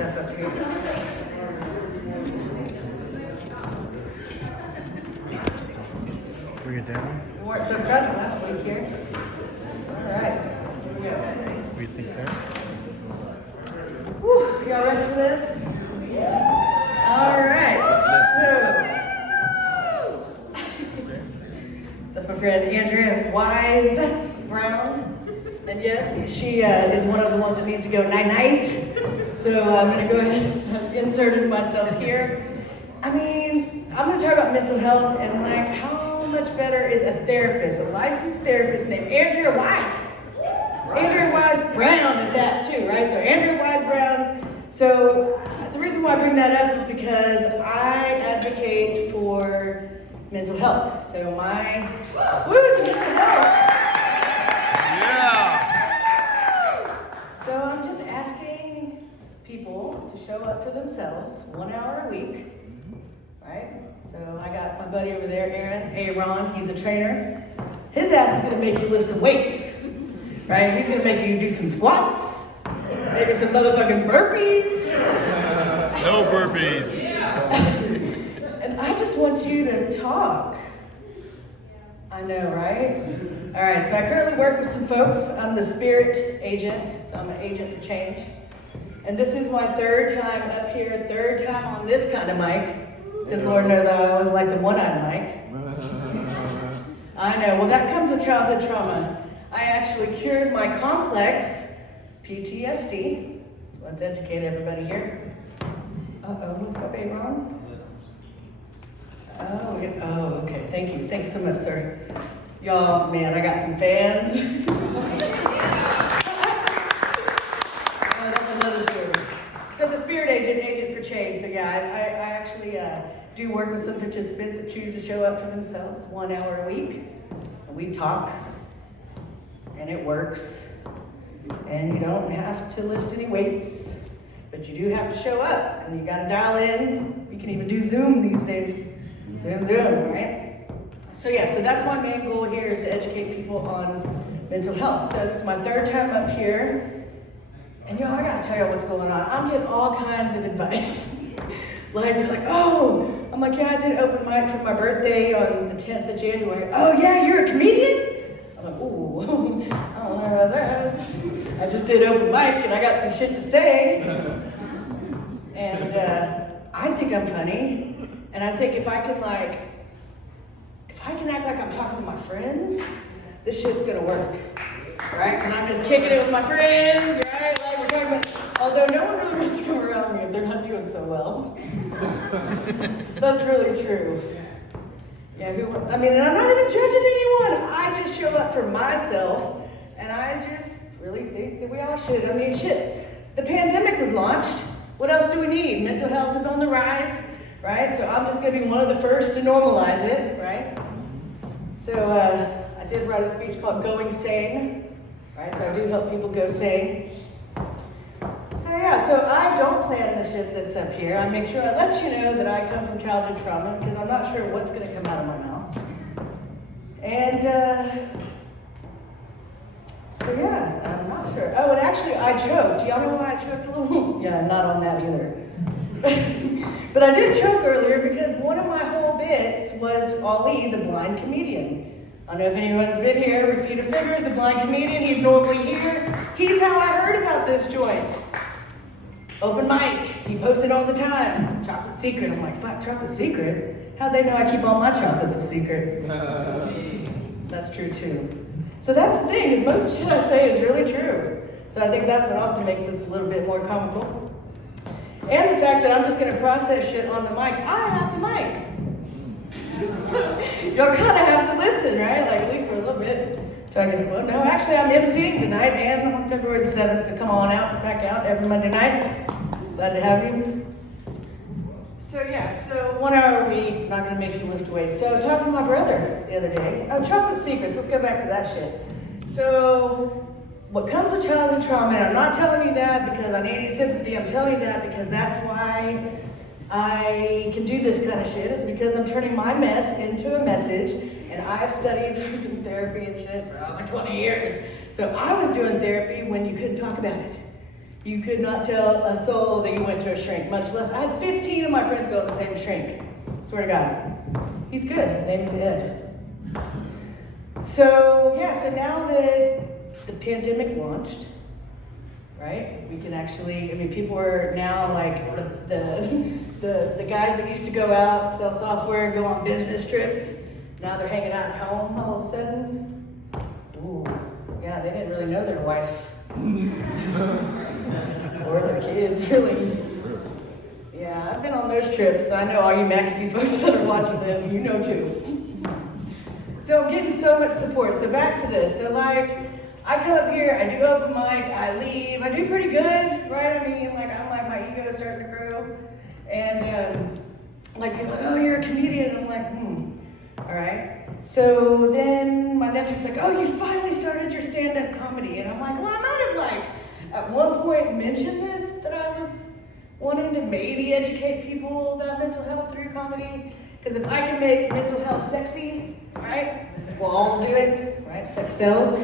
stuff up here. Bring it down. We weren't so crowded last week here. All right, here we go. What do you think there? Whew, y'all ready for this? All right, so that's my friend Andrea Wise Brown. And yes, she is one of the ones that needs to go night-night. So I'm going to go ahead and insert myself here. I mean, I'm going to talk about mental health and like how much better is a therapist, a licensed therapist named Andrea Wise. Andrea Wise Brown at that too, right? So Andrea Wise Brown. So the reason why I bring that up is because I advocate for mental health. So it's mental health. Yeah. So I'm just asking people to show up for themselves 1 hour a week, right? So I got my buddy over there, Aaron, he's a trainer. His ass is gonna make you lift some weights, right? He's gonna make you do some squats, maybe some motherfucking burpees. No burpees. And I just want you to talk. I know, right? All right, so I currently work with some folks. I'm the spirit agent, so I'm an agent for change. And this is my third time up here, third time on this kind of mic, because Lord knows I always like the one-eyed mic. I know, well that comes with childhood trauma. I actually cured my complex PTSD. So let's educate everybody here. Uh-oh, what's up, Aaron? Oh, yeah. Oh, okay. Thank you. Thanks so much, sir. Y'all, man, I got some fans. Oh, that's another story. So the spirit agent for change. So yeah, I actually do work with some participants that choose to show up for themselves 1 hour a week. And we talk, and it works. And you don't have to lift any weights, but you do have to show up, and you got to dial in. You can even do Zoom these days. Zoom, right? So yeah, so that's my main goal here is to educate people on mental health. So this is my third time up here. And y'all, I gotta tell you what's going on. I'm getting all kinds of advice. They're like, oh, I'm like, yeah, I did open mic for my birthday on the 10th of January. Oh yeah, you're a comedian? I'm like, ooh, I don't know about that. I just did open mic and I got some shit to say. And I think I'm funny. And I think if I can act like I'm talking to my friends, this shit's gonna work, right? And I'm just kicking it with my friends, right? Like we're talking about, although no one really wants to come around me if they're not doing so well. That's really true. Yeah, and I'm not even judging anyone. I just show up for myself, and I just really think that we all should. I mean, shit, the pandemic was launched. What else do we need? Mental health is on the rise. Right? So I'm just going to be one of the first to normalize it, right? So I did write a speech called Going Sane, right? So I do help people go sane. So yeah, so I don't plan the shit that's up here. I make sure I let you know that I come from childhood trauma because I'm not sure what's going to come out of my mouth. And so yeah, I'm not sure. Oh, and actually I choked. Y'all know why I choked a little? Yeah, not on that either. But I did choke earlier because one of my whole bits was Ali, the blind comedian. I don't know if anyone's been here. Repeater Figure is a blind comedian. He's normally here. He's how I heard about this joint. Open mic. He posted all the time. Chocolate secret. I'm like, fuck, chocolate secret? How'd they know I keep all my chocolates a secret? That's true too. So that's the thing, is most of the shit I say is really true. So I think that's what also makes this a little bit more comical. And the fact that I'm just going to process shit on the mic. I have the mic. Y'all kind of have to listen, right? Like, at least for a little bit. Well, no, actually, I'm emceeing tonight and on February the 7th, so come on out, back out every Monday night. Glad to have you. So, yeah, so 1 hour a week, not going to make you lift weights. So, I was talking to my brother the other day. Oh, chocolate secrets. Let's go back to that shit. So, what comes with childhood trauma, and I'm not telling you that because I need any sympathy, I'm telling you that because that's why I can do this kind of shit, is because I'm turning my mess into a message, and I've studied freaking therapy and shit for over 20 years. So I was doing therapy when you couldn't talk about it. You could not tell a soul that you went to a shrink, much less, I had 15 of my friends go to the same shrink. Swear to God. He's good, his name is Ed. So now that the pandemic launched, right? We can actually, people are now like the guys that used to go out, sell software, go on business trips. Now they're hanging out at home all of a sudden. Ooh, yeah, they didn't really know their wife. Or their kids, really. Yeah, I've been on those trips, so I know all you McAfee folks that are watching this, you know too. So I'm getting so much support. So back to this. So I come up here, I do open mic, I leave, I do pretty good, right? I'm my ego is starting to grow. And people are like, oh, you're a comedian. I'm like, all right. So then my nephew's like, oh, you finally started your stand-up comedy. And I'm like, well, I might have at one point mentioned this, that I was wanting to maybe educate people about mental health through comedy. Because if I can make mental health sexy, right, we'll all do it, right? Sex sells.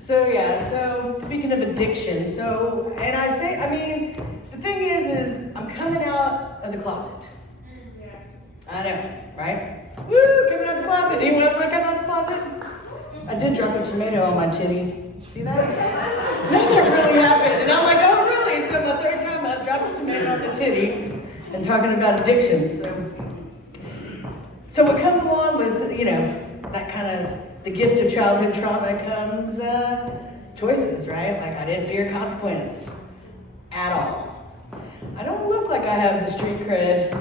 So speaking of addiction, the thing is I'm coming out of the closet. I know, right? Woo, coming out of the closet. Anyone else want to come out of the closet? I did drop a tomato on my titty. See that? Nothing really happened. And I'm like, oh really? So the third time I dropped a tomato on the titty and talking about addictions. So what comes along with, that kind of the gift of childhood trauma comes choices, right? I didn't fear consequence at all. I don't look like I have the street cred,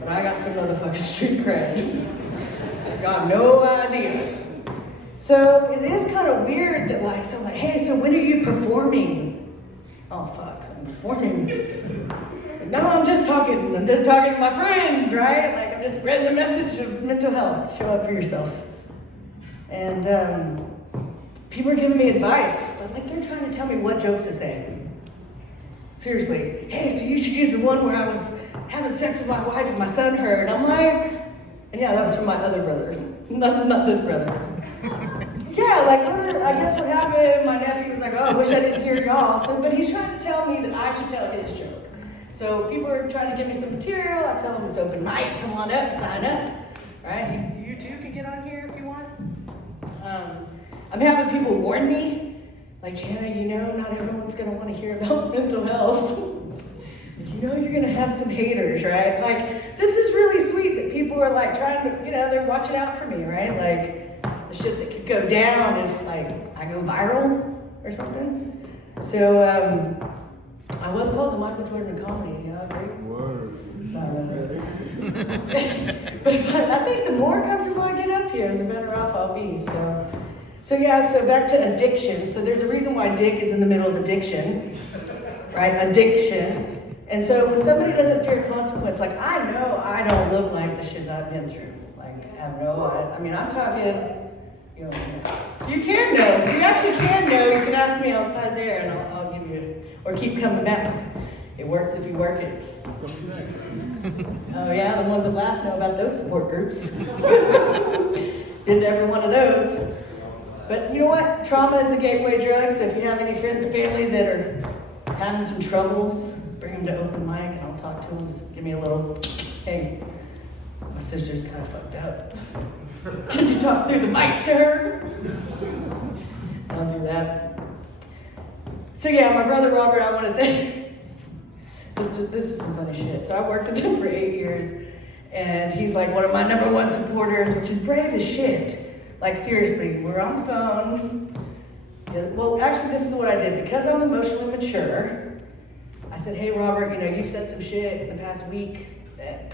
but I got some motherfucking street cred. I got no idea. So it is kind of weird that so I'm like, hey, so when are you performing? Oh fuck, I'm performing. No, I'm just talking to my friends, right? I'm just spreading the message of mental health. Show up for yourself. And people are giving me advice. They're trying to tell me what jokes to say. Seriously. Hey, so you should use the one where I was having sex with my wife and my son heard. I'm like, and yeah, that was from my other brother. not this brother. I guess what happened, my nephew was like, oh, I wish I didn't hear y'all. But he's trying to tell me that I should tell his joke. So people are trying to give me some material. I tell them it's open mic. Come on up, sign up. Right? You too can get on here if you want. I'm having people warn me, Jana, not everyone's going to want to hear about mental health. You're going to have some haters, right? This is really sweet that people are trying to, they're watching out for me, right? The shit that could go down if I go viral or something. So I was called the Michael Jordan of comedy, I agree. Word. Not really. But I think the more comfortable I get up here, the better off I'll be. So back to addiction. So there's a reason why Dick is in the middle of addiction, right? Addiction. And so when somebody doesn't fear consequence, I know I don't look like the shit I've been through. I'm talking, you can know. You actually can know. You can ask me outside there and I'll give you, or keep coming back. It works if you work it. Oh yeah, the ones that laugh know about those support groups. Been to every one of those. But you know what? Trauma is a gateway drug, so if you have any friends or family that are having some troubles, bring them to open mic and I'll talk to them. Just give me a little, hey, my sister's kind of fucked up. Can you talk through the mic to her? I'll do that. So my brother Robert, I want to thank. This is some funny shit. So I worked with him for 8 years, and he's one of my number one supporters, which is brave as shit. Seriously, we're on the phone. Well, actually, this is what I did. Because I'm emotionally mature, I said, hey, Robert, you've said some shit in the past week that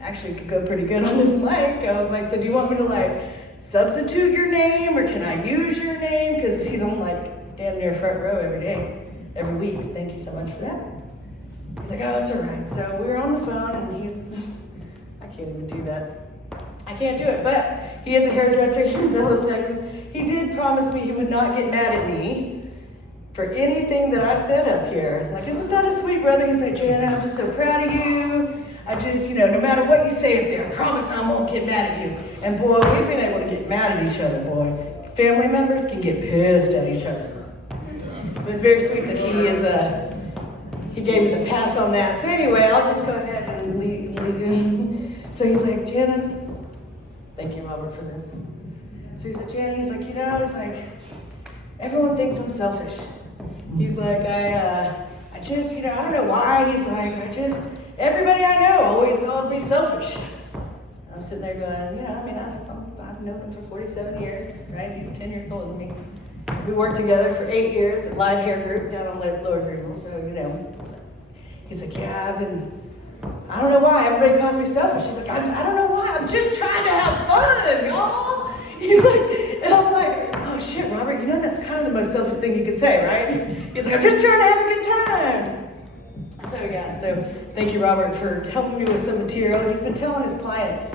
actually could go pretty good on this mic. I was like, so do you want me to substitute your name, or can I use your name? Because he's on damn near front row every week. Thank you so much for that. He's like, oh, it's all right. So we were on the phone, and I can't even do that. I can't do it, but he is a hairdresser here in Dallas, Texas. He did promise me he would not get mad at me for anything that I said up here. Isn't that a sweet brother? He's like, Jana, I'm just so proud of you. I just, no matter what you say up there, I promise I won't get mad at you. And boy, we've been able to get mad at each other, boys. Family members can get pissed at each other. But it's very sweet that he gave me the pass on that. So anyway, I'll just go ahead and leave. So he's like, Jana, thank you, Robert, for this. So he said, Jana, he's like, he's like, everyone thinks I'm selfish. He's like, I just, I don't know why. He's like, everybody I know always calls me selfish. I'm sitting there going, I've known him for 47 years, right? He's 10 years older than me. We worked together for 8 years at Live Hair Group down on Lower Greenville, so, he's like, yeah, I don't know why, everybody calls me selfish. He's like, I don't know why, I'm just trying to have fun, y'all. He's like, and I'm like, oh shit, Robert, that's kind of the most selfish thing you could say, right? He's like, I'm just trying to have a good time. So thank you, Robert, for helping me with some material. He's been telling his clients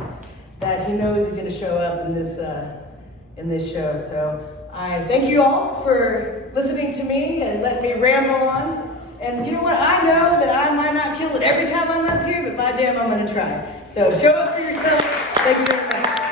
that he knows he's going to show up in this show. So I thank you all for listening to me and letting me ramble on. And you know what? I know that I might not kill it every time I'm up here, but by damn, I'm going to try. So show up for yourself. Thank you very much.